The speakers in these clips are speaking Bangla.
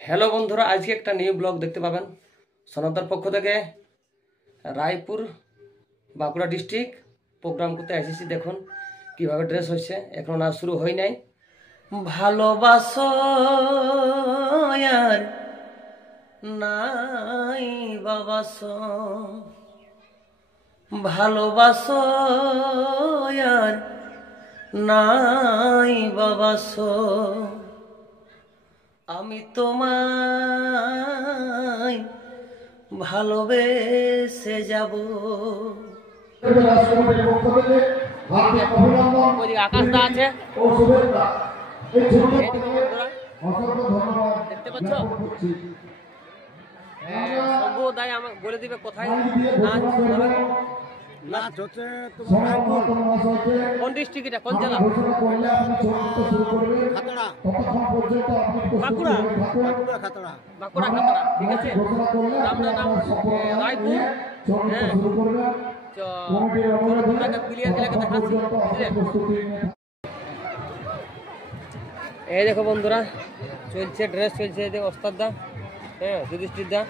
হ্যালো বন্ধুরা, আজকে একটা নিউ ব্লগ দেখতে পাবেন সনাতন পক্ষ থেকে। রায়পুর বাঁকুড়া ডিস্ট্রিক্ট প্রোগ্রাম করতে এসেছি। দেখুন কিভাবে ড্রেস হচ্ছে, এখন আর শুরু হয় নাই। ভালোবাসো আর নাই বাবাসো, ভালোবাসো আর নাই বাবাসো, আমি তোমায় ভালোবেসে যাব। আকাশটা আছে দেখতে পাচ্ছ। শম্ভু দাই আমাকে বলে দিবে কোথায় নাচ হচ্ছে, কোন ডিস্ট্রিক্ট, এটা কোন জেলা? বাঁকুড়া, বাঁকুড়া খাতড়া, ঠিক আছে। নামটা নাম রায়পুর। হ্যাঁ, তোমরা ক্লিয়ার এলাকা দেখাচ্ছি, বুঝলে? এই দেখো বন্ধুরা, চলছে ড্রেস চলছে। এই দেখো ওস্তাদ দা, হ্যাঁ যুধিষ্ঠির দা,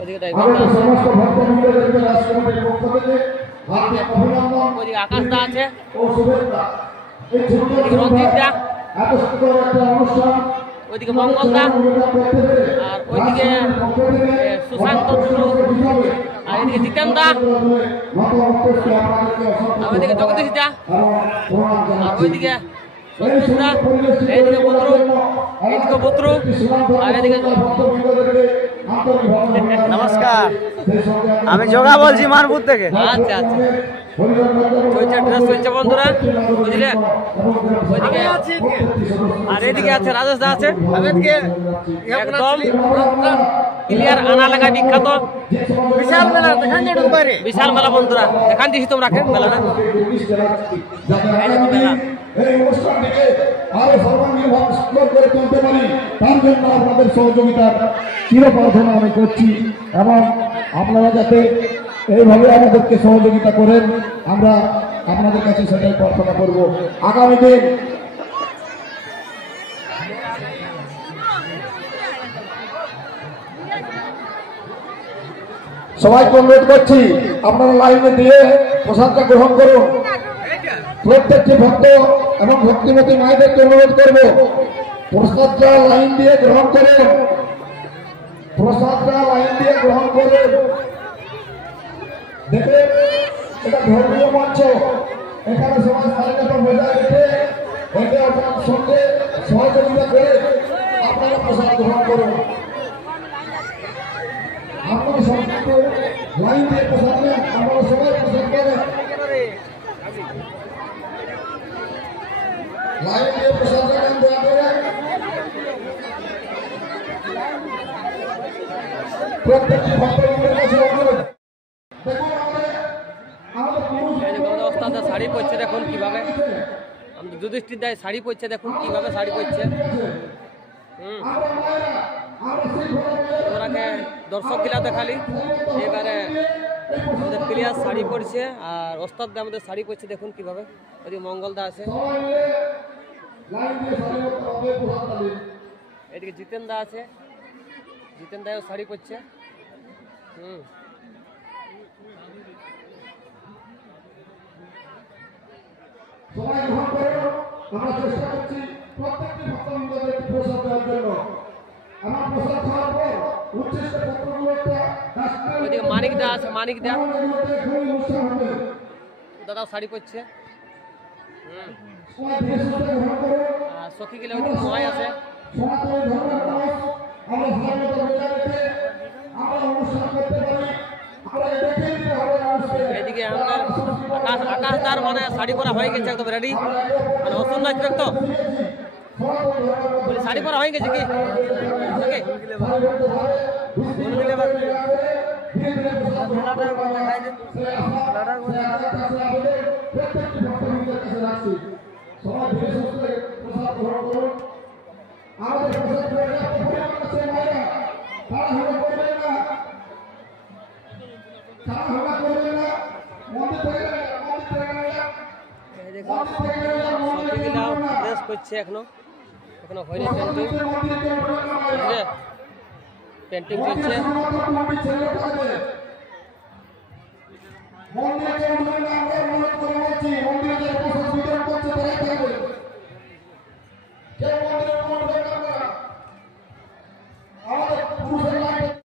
ওদিকে ড্রাইভার দা আছে, ওদিকে আকাশ দা আছে, ওদিকে রঞ্জিত দা, ওইদিকে মঙ্গল দা, আর ওইদিকে সুশান্ত টুডু, আর এদিকে জিতেন দা, আর ওইদিকে জগদীশ দা, আর ওইদিকে সন্তোষ দা, এইদিকে বত্রু, এইদিকে বত্রু, আর এদিকে নমস্কার, আমি যোগা বলছি মানপুর থেকে। আচ্ছা আচ্ছা, চলছে ড্রেস চলছে বন্ধুরা, বুঝলে? ওইদিকে আর এদিকে আছে রাজেশ দা আছে, একদম ক্লিয়ার আনা লাগা বিখ্যাত বিশাল মেলা দেখান যেতে পারে, বিশাল মেলা বন্ধুরা। দেখান দিছি তোমরা মেলাটা, মেলা এই অনুষ্ঠানটিকে আরো সর্বাঙ্গীনভাবে সুন্দর করে তুলতে পারি, তার জন্য আপনাদের সহযোগিতার চির প্রার্থনা আমি করছি, এবং আপনারা যাতে এইভাবে আমাদেরকে সহযোগিতা করেন, আমরা আপনাদের কাছে সেটাই প্রার্থনা করব। আগামী দিন সবাইকে অনুরোধ করছি, আপনারা লাইনে দিয়ে প্রসাদটা গ্রহণ করুন। প্রত্যেকটি ভক্ত এবং ভক্তিমতী মায়েদেরকে অনুরোধ করব, প্রসাদটা লাইন দিয়ে গ্রহণ করুন, প্রসাদটা লাইন দিয়ে গ্রহণ করুন। দেখে এটা ধর্মীয় মঞ্চ, এখানে সবাই শালীনতা বজায় রেখে একে অপরের সঙ্গে সহযোগিতা করে আপনারা প্রসাদ গ্রহণ করুন। আপনারা সংস্কৃত লাইন দিয়ে প্রসাদ নেন, আপনারা সবাই প্রসাদ করেন, লাইন দিয়ে প্রসাদ নেন দয়া করে। প্রত্যেকটি ভক্তবৃন্দের কাছে অনুরোধ, দেখুন আমাদের ওস্তাদ দা শাড়ি পরছে, দেখুন কিভাবে। যুধিষ্ঠির দায় শাড়ি পরছে, দেখুন কিভাবে শাড়ি পরছে। তোমরাকে দর্শক গিলা দেখালি, এবারে আমাদের প্লেয়ার শাড়ি পরছে আর ওস্তাদ দা আমাদের শাড়ি পরছে, দেখুন কিভাবে। ওদিকে মঙ্গল দা আছে, এদিকে জিতেন দা আছে, জিতেন দাও শাড়ি পরছে। সবাই গ্রহণ করুন, আমরা চেষ্টা করছি প্রত্যেকটি ভক্তবৃন্দদের প্রসাদ দেওয়ার জন্য। আমার প্রসাদ খাওয়ার পর উচ্ছিষ্ট পত্রগুলো ওইদিকে মানিক দা আছে, মানিক দা অনুষ্ঠান হবে, দাদাও শাড়ি পরছে। সবাই ধীরে সুস্থে গ্রহণ করুন। আর সখী গেলে ওইদিকে মহাই আছে, সনাতনী ধর্মের মানুষ, আমরা স্বাধীনতা বজায় রেখে আমরা অনুষ্ঠান করতে পারি, আমরা দেখে দিতে হবে মানুষকে। এদিকে আমাদের আকাশ দার মানে শাড়ি পরা হয়ে গেছে, একদম রেডি, মানে অসুন নাচবে তো, শাড়ি পরা হয়ে গেছে কি করছে এখনো, এখনো হয়নি পেন্টিং, বুঝলে? পেন্টিং চলছে। মন্দিরে